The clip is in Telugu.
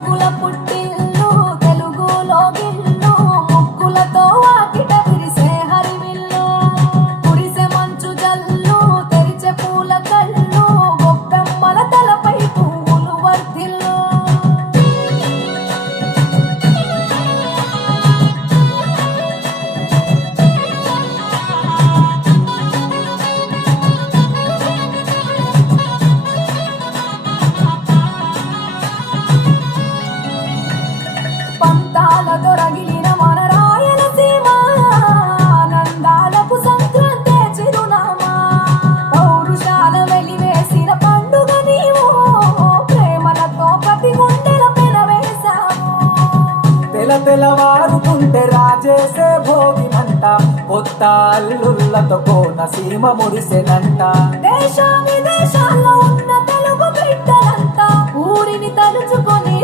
కుల పుట్టిల్లు తెలుగులో గిల్లు ముక్కులతో వాకిట విరిసే హరివిల్లు కురిసె మంచు జల్లు తెరిచే పూల కళ్ళు గొప్పెమ్మల తలపై పువ్వులు వర్ధిల్లు పంతాల దొరగిలిన మన రాయలసీమ ఆనందాలకు సంక్రాంతే చిరునామా పౌరుషాల వెలివేసిన పండుగ నీవు ప్రేమలతో ప్రతి గుండెల పెనవేశావు తెలవారుకుంటే రాజేసే భోగి మంట కొత్త అల్లుళ్ళతో కోనసీమ మురిసెనంట దేశ విదేశాల్లో ఉన్న తెలుగు బిడ్డలంతా ఊరిని తలుచుకొని